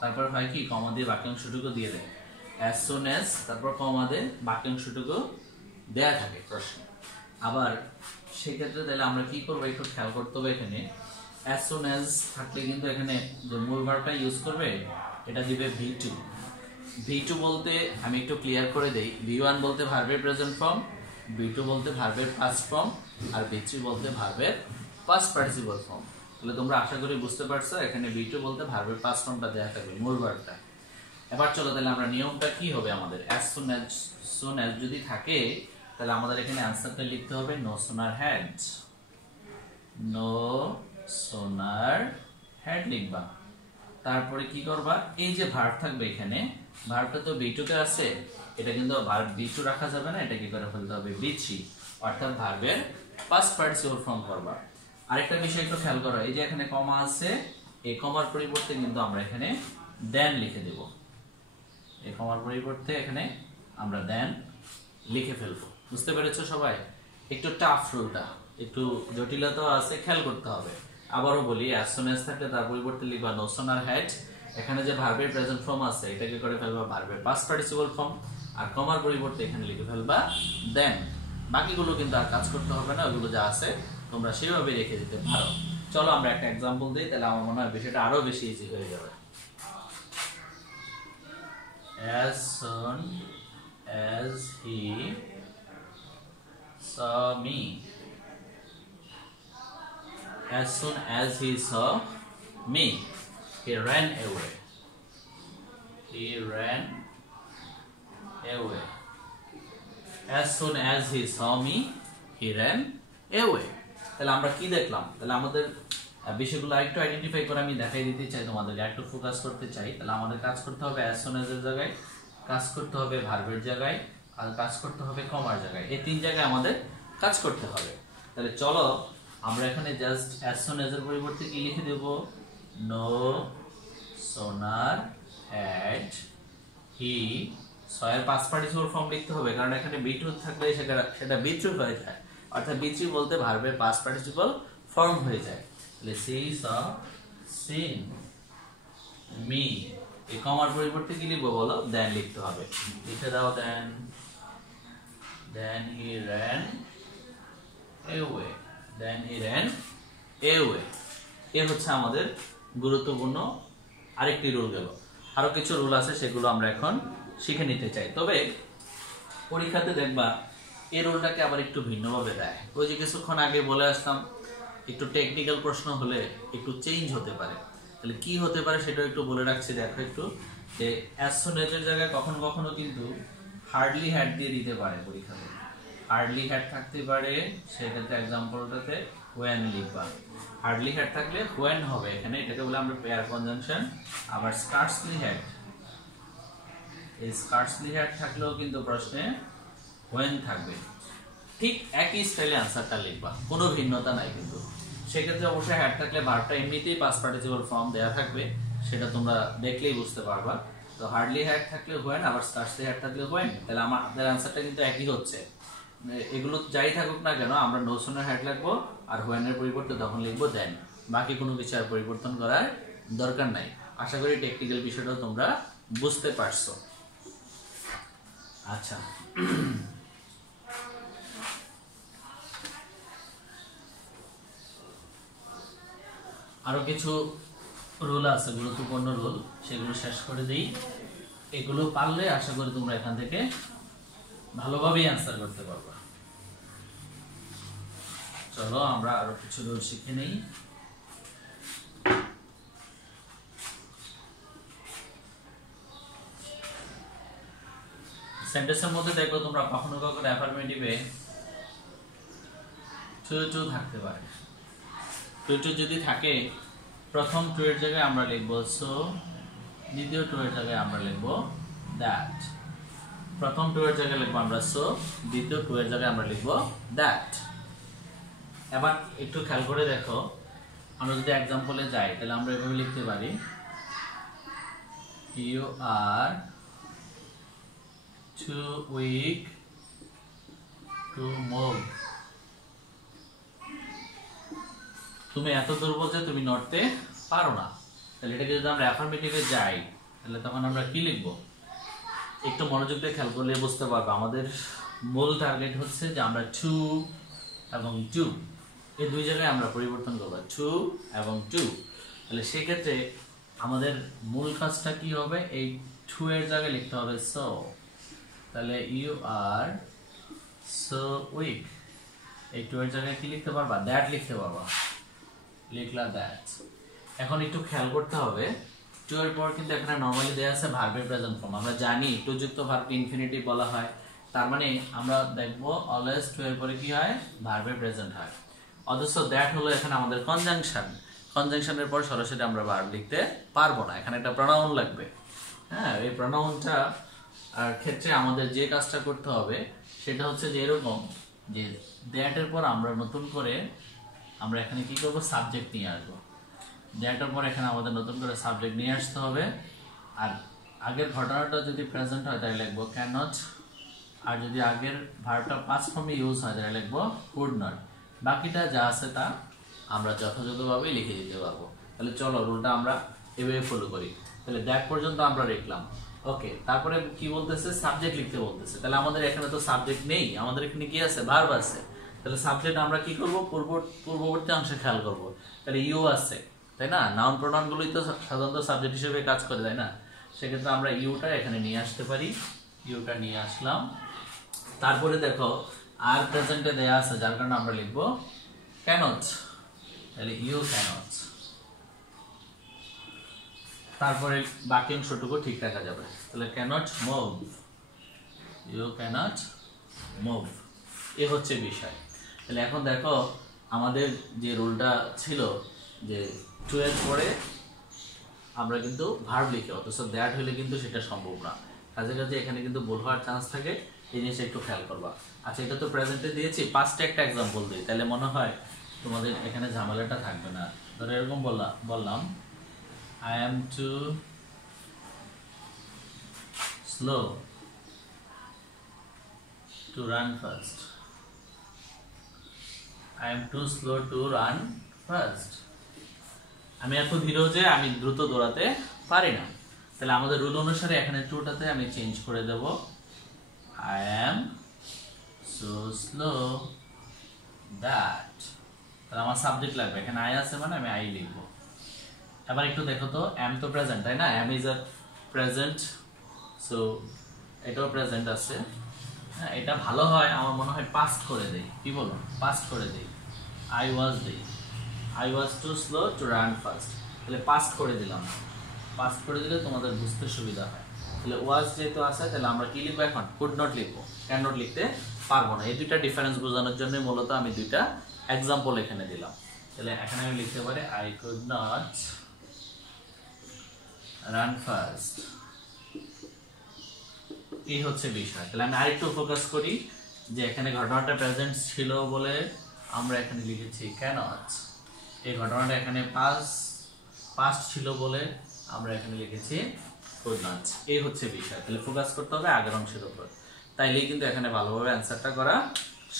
তারপর হয় কি কমা দিয়ে বাক্যাংশটুকু দিয়ে দেয়। as soon as তারপর কমা দিয়ে বাক্যাংশটুকু দেয়া থাকে প্রশ্নে। আবার সেক্ষেত্রে তাহলে আমরা কি করবো একটু খেয়াল করতে হবে। এখানে as soon as থাকলে কিন্তু এখানে যে মূল ভার্বটা ইউজ করবে এটা দিবে V2। V2 বলতে আমি একটু ক্লিয়ার করে দেই, V1 বলতে ভার্বের প্রেজেন্ট ফর্ম, V2 বলতে ভার্বের পাস্ট ফর্ম, আর V3 বলতে ভার্বের পাস্ট পার্টিসিপল ফর্ম। তাহলে তোমরা আশা করি বুঝতে পারছো এখানে V2 বলতে ভার্বের পাস্ট ফর্মটা দেয়া থাকবে মূল ভার্বটা। এবার চলো তাহলে আমরা নিয়মটা কি হবে আমাদের, as soon as যদি থাকে তাহলে আমাদের এখানে আনসারটা লিখতে হবে no sooner had, no sooner had লিখবা। তারপরে কি করবা, এই যে ভার্ব থাকবে এখানে, ভার্বটা তো B2 তে আছে, এটা কিন্তু ভার্ব B2 রাখা যাবে না, এটা কি করে ফেলতে হবে B3, অর্থাৎ ভার্বের পাস্ট পার্টিসিপল ফর্ম করবা। আরেকটা বিষয় একটু খেয়াল করো, এই যে এখানে কমা আছে, এই কমার পরিবর্তে কিন্তু আমরা এখানে দেন লিখে দেব। এই কমার পরিবর্তে এখানে আমরা দেন লিখে ফেলবো। বুঝতে পেরেছো সবাই? একটু টাফ রুলটা, একটু জটিলতা আছে, খেয়াল করতে হবে। আবারও বলি, as soon as থাকলে তার পরিবর্তে লিখবা নো সোনার হ্যাড। এখানে যে ভার্বের প্রেজেন্ট ফর্ম আছে এটাকে করে ফেলবা ভার্বের পাস্ট পার্টিসিপল ফর্ম, আর কমার পরিবর্তে এখানে লিখে ফেলবা দেন। বাকিগুলো কিন্তু আর কাজ করতে হবে না, ওগুলো যা আছে তোমরা সেভাবে রেখে দিতে পারো। চলো আমরা একটা এক্সাম্পল দিই, তাহলে আমার মনে হয় বিষয়টা আরো বেশি ইজি হয়ে যাবে। As soon as he saw me, as soon as he saw me, he ran away, he ran away. As soon as he saw me, he ran away. তাহলে আমরা কি দেখলাম, তাহলে আমাদের বিষয়গুলো একটু আইডেন্টিফাই করে আমি দেখাই দিতে চাই তোমাদেরকে, একটু ফোকাস করতে চাই। তাহলে আমাদের কাজ করতে হবে as soon as এর জায়গায়, কাজ করতে হবে ভার্বের জায়গায়, আর কাজ করতে হবে কমার জায়গায়। এই তিন জায়গায় আমাদের কাজ করতে হবে। তাহলে চলো আমরা এখানে জাস্ট as soon as এর পরিবর্তে কি লিখে দেব, নো সোনার হ্যাড হি। সয়ের পাস্ট পার্টিসিপল ফর্ম লিখতে হবে, কারণ এখানে B2 থাকলে সেটা B3 হয়ে যায়, অর্থাৎ B3 বলতে ভার্বের পাস্ট পার্টিসিপল ফর্ম হয়ে যায়। তাহলে সি saw seen me, এই কমার পরিবর্তে কি লিখবো বলো, দেন লিখতে হবে। লিখে দাও then, then he ran away, then he ran away. এ হচ্ছে আমাদের গুরুত্বপূর্ণ আরেকটি রুল গেল। আরো কিছু রুল আছে, সেগুলো আমরা এখন শিখে নিতে চাই। তবে পরীক্ষাতে দেখবা এই রুলটাকে আবার একটু ভিন্নভাবে দেয়। ওই যে কিছুক্ষণ আগে বলে আসলাম, একটু টেকনিক্যাল প্রশ্ন হলে একটু চেঞ্জ হতে পারে। তাহলে কি হতে পারে সেটা একটু বলে রাখছি। দেখো একটু, যে অ্যাজ সুন এর জায়গায় কখনো কখনো কিন্তু হার্ডলি হ্যাড দিয়ে দিতে পারে পরীক্ষাতে। হার্ডলি হ্যাড থাকতে পারে, সেক্ষেত্রে এক্সাম্পলটাতে হোয়েন লিখবা। হার্ডলি হ্যাড থাকলে হোয়েন হবে এখানে, এটাকে বলে আমরা পেয়ার কনজাংশন। আবার স্কার্সলি হ্যাড, এই স্কার্সলি হ্যাড থাকলেও কিন্তু প্রশ্নে হোয়েন থাকবে। ঠিক একই স্টাইলে আনসারটা লিখবা, কোনো ভিন্নতা নাই কিন্তু। সেক্ষেত্রে অবশ্যই হ্যাড থাকলে ভার্বটা এমনিতেই পাস্ট পার্টিসিপল ফর্ম দেওয়া থাকবে, সেটা তোমরা দেখলেই বুঝতে পারবা। তো হার্ডলি হ্যাড থাকলে হোয়েন, আবার স্কার্সলি হ্যাড থাকলে হোয়েন, তাহলে আমাদের আনসারটা কিন্তু একই হচ্ছে। এগুলো যাই থাকুক না কেন, আমরা নোশনের হ্যাড লিখবো আর হোয়েনের পরিবর্তে তখন লিখবো দেন। বাকি কোনো কিছু আর পরিবর্তন করার দরকার নাই। আশা করি টেকনিক্যাল বিষয়টাও তোমরা বুঝতে পারছো। আচ্ছা, আরো কিছু রুল আছে, গুরুত্বপূর্ণ রুল, সেগুলো শেষ করে দিই। এগুলো পারলে আশা করি তোমরা এখান থেকে ভালোভাবেই অ্যান্সার করতে পারবে। চলো আমরা আরো কিছু রুল শিখে নেই। সেন্টেন্সের মধ্যে দেখো তোমরা কখনো কখনো অ্যাফার্মেটিভে টু থাকতে পারে। টু যদি থাকে, প্রথম টু এর জায়গায় আমরা লিখবো সো, দ্বিতীয় টু এর জায়গায় আমরা লিখবো দ্যাট। প্রথম টু এর জায়গায় লিখবো আমরা সো, দ্বিতীয় টু এর জায়গায় আমরা লিখবো দ্যাট। এবার একটু খেয়াল করে দেখো, আমরা যদি এক্সাম্পলে যাই তাহলে আমরা এভাবে লিখতে পারি, you are too weak to move. তুমি এত দুর্বল যে তুমি নড়তে পারো না। তাহলে এটাকে যদি আমরা অ্যাফার্মেটিভে যাই তাহলে তখন আমরা কি লিখবো? একটু মনোযোগ দিয়ে খেয়াল করলে বুঝতে পারবো। আমাদের মূল টার্গেট হচ্ছে যে আমরা টু এবং টু এই দুই জায়গায় আমরা পরিবর্তন করবো, টু এবং টু। তাহলে সেক্ষেত্রে আমাদের মূল কাজটা কি হবে? এই টু এর জায়গায় লিখতে হবে সো। তাহলে ইউ আর সো উইক, এই টু এর জায়গায় কি লিখতে পারবা? দ্যাট লিখতে পারবা। লিখলা দ্যাট। এখন একটু খেয়াল করতে হবে, টু এর পর কিন্তু এখানে নরমালি দেয়া আছে ভার্বের প্রেজেন্ট ফর্ম। আমরা জানি টু যুক্ত ভার্বকে ইনফিনিটিভ বলা হয়, তার মানে আমরা দেখবো অলওয়েজ টু এর পরে কি হয়? ভার্বের প্রেজেন্ট হয়। অথচ দ্যাট হলো এখানে আমাদের কনজাংশন। কনজাংশনের পর সরাসরি আমরা ভার্ব লিখতে পারবো না, এখানে একটা প্রোনাউন লাগবে। হ্যাঁ, এই প্রোনাউনটা আর ক্ষেত্রে আমাদের যে কাজটা করতে হবে সেটা হচ্ছে যে এরকম, যে দ্যাট এর পর আমরা নতুন করে আমরা এখানে কি করব? সাবজেক্ট নিয়ে আসবো। দ্যাটের পর এখানে আমাদের নতুন করে সাবজেক্ট নিয়ে আসতে হবে। আর আগের ঘটনাটা যদি প্রেজেন্ট হয় তাহলে লিখবো ক্যানট, আর যদি আগের ভার্বটা পাস্ট ফর্মে ইউজ হয় তাহলে লিখবো কুড নট। বাকিটা যা আছে তা আমরা যথাযথভাবে লিখে দিতে পারবো। তাহলে চলো রুলটা আমরা এভাবে ফলো করি। তাহলে দ্যাট পর্যন্ত আমরা লিখলাম, ওকে। তারপরে কি বলতেছে? সাবজেক্ট লিখতে বলতেছে। তাহলে আমাদের এখানে তো সাবজেক্ট নেই, আমাদের এখানে কি আছে? ভার্ব আছে। তাহলে সাবজেক্ট আমরা কি করব? পূর্ববর্তী অংশে খেয়াল করব। তাহলে ইউ আছে, তাই না? নাউন প্রোনাউন গুলোই তো সাধারণত সাবজেক্ট হিসেবে কাজ করে, তাই না? সেক্ষেত্রে আমরা ইউটা এখানে নিয়ে আসতে পারি। ইউটা নিয়ে আসলাম। তারপরে দেখো আর প্রেজেন্টে দেয়া আছে, যার কারণে আমরা লিখবো ক্যানট। তাহলে ইউ ক্যানট। তারপরে বাকি অংশটুকু ঠিক রাখা যাবে। তাহলে cannot move, you cannot move. এ হচ্ছে বিষয়। তাহলে এখন দেখো আমাদের যে রুলটা ছিল যে টু এর পরে আমরা কিন্তু ভার্ব লিখি, অথচ দ্যাট হলে কিন্তু সেটা সম্ভব না। কাজে কাজে এখানে কিন্তু ভুল হওয়ার চান্স থাকে, এই জিনিসটা একটু খেয়াল করবা। আচ্ছা, এটা তো প্রেজেন্টে দিয়েছি, পাস্টে একটা এক্সাম্পল দিই, তাহলে মনে হয় তোমাদের এখানে ঝামেলাটা থাকবে না। ধরো এরকম বললাম I am too slow to run fast. I am too slow to run fast. আমি এত ধীর যে আমি দ্রুত দৌড়াতে পারি না। তাহলে আমাদের রুল অনুসারে এখানে টুটাতে আমি চেঞ্জ করে দেব, I am so slow that তাহলে আমার সাবজেক্ট লাগবে, এখানে আই আছে মানে আমি আই লিখবো। এবার একটু দেখো তো, এম তো প্রেজেন্ট তাই না, M is a present, so এটাও প্রেজেন্ট আছে। হ্যাঁ, এটা ভালো হয় আমার মনে হয় পাস্ট করে দেই, কি বলো, পাস্ট করে দেই, আই ওয়াজ দেই, I was too slow to run fast, তাহলে পাস্ট করে দিলাম। পাস্ট করে দিলে তোমাদের বুঝতে সুবিধা হয়। তাহলে ওয়াজ যেহেতু আছে তাহলে আমরা কি লিখবো এখন, কুড নট লিখবো, ক্যান নট লিখতে পারবো না। এই দুইটা ডিফারেন্স বোঝানোর জন্য মূলত আমি দুইটা এক্সাম্পল এখানে দিলাম। তাহলে এখানে আমি লিখতে পারি I could not run fast, এই হচ্ছে বিষয়। তাহলে আমি আরেকটু ফোকাস করি যে এখানে ঘটনাটা প্রেজেন্ট ছিল বলে আমরা এখানে লিখেছি ক্যানট, এই ঘটনাটা এখানে পাস্ট ছিল বলে আমরা এখানে লিখেছি কুড নট, এই হচ্ছে বিষয়। তাহলে ফোকাস করতে হবে আগের অংশের উপর, তাইলেই কিন্তু এখানে ভালোভাবে অ্যান্সারটা করা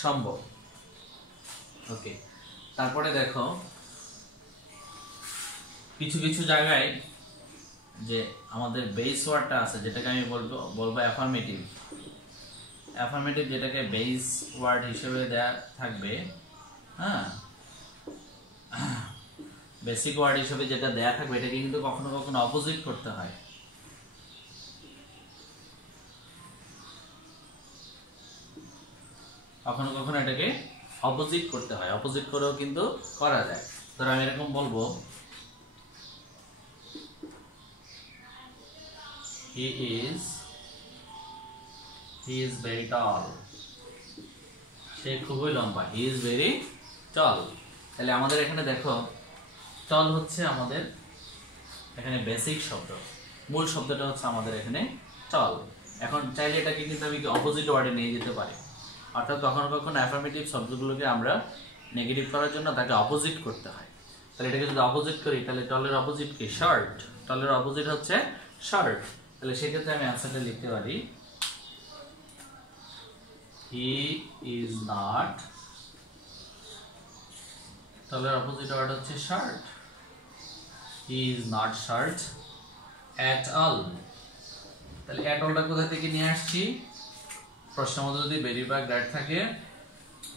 সম্ভব। ওকে, তারপরে দেখো কিছু কিছু জায়গায় যে আমাদের বেস ওয়ার্ডটা আছে যেটাকে আমি বলবো অ্যাফার্মেটিভ, অ্যাফার্মেটিভ যেটাকে বেস ওয়ার্ড হিসেবে দেয়া থাকবে, হ্যাঁ, বেসিক ওয়ার্ড হিসেবে যেটা দেয়া থাকবে এটাকে কিন্তু কখনো কখনো অপোজিট করতে হয়। কখনো কখনো এটাকে অপোজিট করতে হয়, অপোজিট করেও কিন্তু করা যায়। ধরো আমি এরকম বলবো he is very tall, সে খুবই লম্বা, he is very tall। তাহলে আমাদের এখানে দেখো tall হচ্ছে আমাদের এখানে বেসিক শব্দ, মূল শব্দটা হচ্ছে আমাদের এখানে tall। এখন চাইলে এটাকে কিন্তু আমি অপোজিট ওয়ার্ডে নিয়ে যেতে পারি, অর্থাৎ কখনো কখনো অ্যাফার্মেটিভ শব্দগুলোকে আমরা নেগেটিভ করার জন্য তাকে অপোজিট করতে হয়। তাহলে এটাকে যদি অপোজিট করি তাহলে টলের অপোজিট কি, শর্ট, টলের অপোজিট হচ্ছে শর্ট। তাহলে সেক্ষেত্রে আমি অ্যান্সারটা লিখতে পারি হি ইজ নট, টলের অপোজিট ওয়ার্ড হচ্ছে short, he is not short at all. তাহলে অ্যাট অলটা কোথা থেকে নিয়ে আসছি, প্রশ্নের মধ্যে যদি ভেরি বা গ্রেড থাকে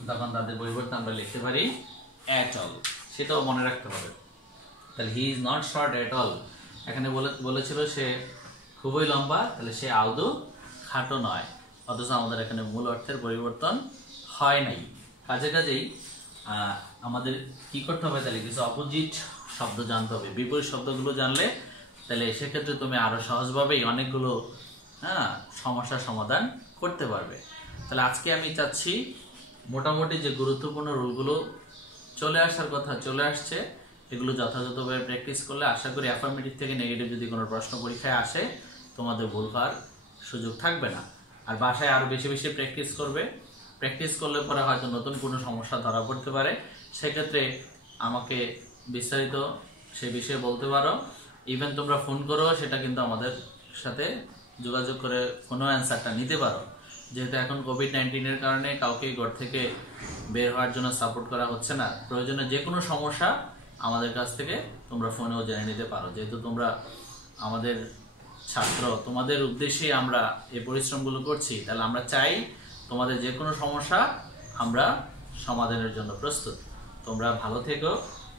তখন তাদের পরিবর্তে আমরা লিখতে পারি অ্যাট অল, সেটাও মনে রাখতে হবে। তাহলে হি is not short at all, এখানে বলেছিল সে খুবই লম্বা, তাহলে সে আদৌ খাটো নয়, অথচ আমাদের এখানে মূল অর্থের পরিবর্তন হয় নাই। কাজেই আমাদের কি করতে হবে, তাহলে কিছু অপোজিট শব্দ জানতে হবে, বিপরীত শব্দগুলো জানলে তাহলে সেক্ষেত্রে তুমি আরো সহজভাবেই অনেকগুলো সমস্যার সমাধান করতে পারবে। তাহলে আজকে আমি চাচ্ছি মোটামুটি যে গুরুত্বপূর্ণ রুলগুলো চলে আসার কথা চলে আসছে, এগুলো যথাযথভাবে প্র্যাকটিস করলে আশা করি অ্যাফার্মেটিভ থেকে নেগেটিভ যদি কোনো প্রশ্ন পরীক্ষায় আসে তোমাদের ভুল হওয়ার সুযোগ থাকবে না। আর বাসায় আরো বেশি বেশি প্র্যাকটিস করবে, প্র্যাকটিস করলে পরে হয়তো নতুন কোনো সমস্যা ধরা পড়তে পারে, সেক্ষেত্রে আমাকে বিস্তারিত সে বিষয়ে বলতে পারো। ইভেন তোমরা ফোন করো, সেটা কিন্তু আমাদের সাথে যোগাযোগ করে ফোনও অ্যান্সারটা নিতে পারো। যেহেতু এখন কোভিড-19 এর কারণে কাউকে ঘর থেকে বের হওয়ার জন্য সাপোর্ট করা হচ্ছে না, প্রয়োজনে যে কোনো সমস্যা আমাদের কাছ থেকে তোমরা ফোনেও জেনে নিতে পারো। যেহেতু তোমরা আমাদের ছাত্র, তোমাদের উদ্দেশ্যে আমরা এই পরিশ্রমগুলো করছি, তাহলে আমরা চাই তোমাদের যে কোনো সমস্যা আমরা সমাধানের জন্য প্রস্তুত। তোমরা ভালো থেকো,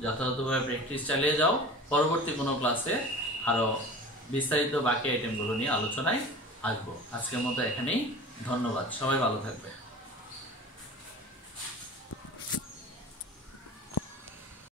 যথাযথভাবে প্র্যাকটিস চালিয়ে যাও। পরবর্তী কোনো ক্লাসে আরো বিস্তারিত বাকি আইটেমগুলো নিয়ে আলোচনায় আসবো। আজকের মতো এখানেই, ধন্যবাদ, সবাই ভালো থাকবে।